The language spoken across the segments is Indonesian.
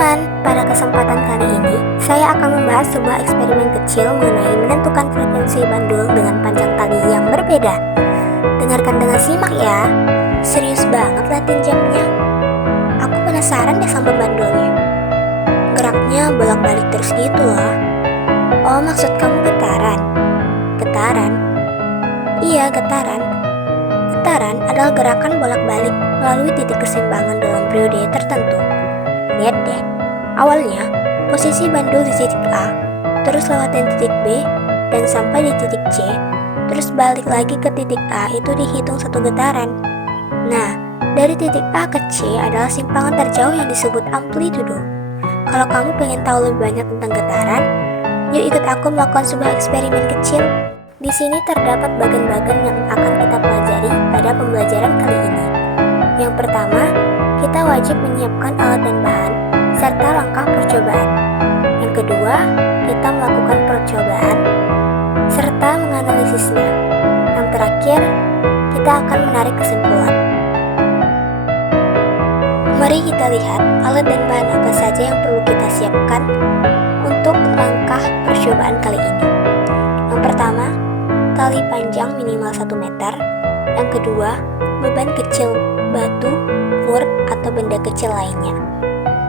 teman-teman, pada kesempatan kali ini saya akan membahas sebuah eksperimen kecil mengenai menentukan frekuensi bandul dengan panjang tali yang berbeda. Dengarkan dengan simak ya. Serius banget latihan jamnya. Aku penasaran deh sama bandulnya. Geraknya bolak-balik terus gitu loh. Oh, maksud kamu getaran? Getaran? Iya, getaran. Getaran adalah gerakan bolak-balik melalui titik keseimbangan dalam periode tertentu. Lihat deh, awalnya posisi bandul di titik A, terus lewatin titik B, dan sampai di titik C, terus balik lagi ke titik A itu dihitung satu getaran. Nah, dari titik A ke C adalah simpangan terjauh yang disebut amplitudo. Kalau kamu pengen tahu lebih banyak tentang getaran, yuk ikut aku melakukan sebuah eksperimen kecil. Di sini terdapat bagian-bagian yang akan kita pelajari pada pembelajaran kali ini. Yang pertama, kita wajib menyiapkan alat dan bahan, serta langkah percobaan. Yang kedua, kita melakukan percobaan, serta menganalisisnya. Yang terakhir, kita akan menarik kesimpulan. Mari kita lihat alat dan bahan apa saja yang perlu kita siapkan untuk langkah percobaan kali ini. Yang pertama, tali panjang minimal 1 meter. Yang kedua, beban kecil, batu, mur, atau benda kecil lainnya.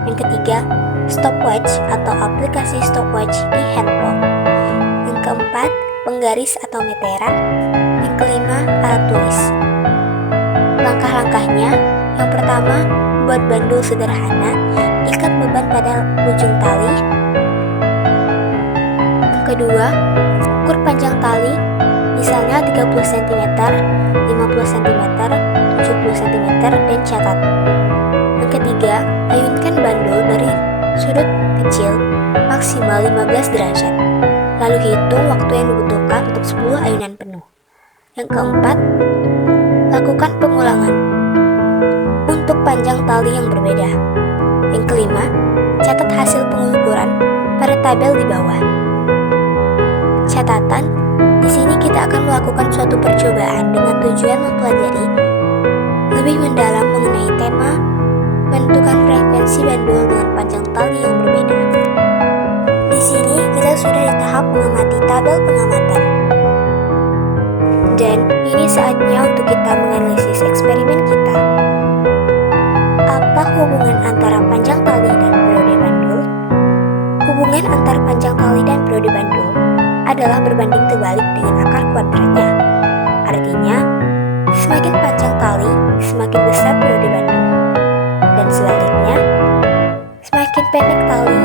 Yang ketiga, stopwatch atau aplikasi stopwatch di handphone. Yang keempat, penggaris atau meteran. Yang kelima, alat tulis. Langkah-langkahnya, yang pertama, buat bandul sederhana, ikat beban pada ujung tali. Yang kedua, ukur panjang tali, misalnya 30 cm, 50 cm, 70 cm, dan catat. Yang ketiga, ayunkan bandul dari sudut kecil maksimal 15 derajat. Lalu hitung waktu yang dibutuhkan untuk 10 ayunan penuh. Yang keempat, lakukan pengulangan untuk panjang tali yang berbeda. Yang kelima, catat hasil pengukuran pada tabel di bawah. Catatan, di sini kita akan melakukan suatu percobaan dengan tujuan mempelajari lebih mendalam mengenai tema menentukan frekuensi bandul dengan panjang tali yang berbeda. Di sini kita sudah di tahap mengamati tabel pengamatan. Dan ini saatnya untuk kita menganalisis eksperimen kita. Apa hubungan antara panjang tali dan periode bandul? Hubungan antar panjang tali dan periode bandul adalah berbanding terbalik dengan akar kuadratnya. Artinya, semakin panjang tali, semakin besar periode bandul. Dan sebaliknya, semakin pendek tali,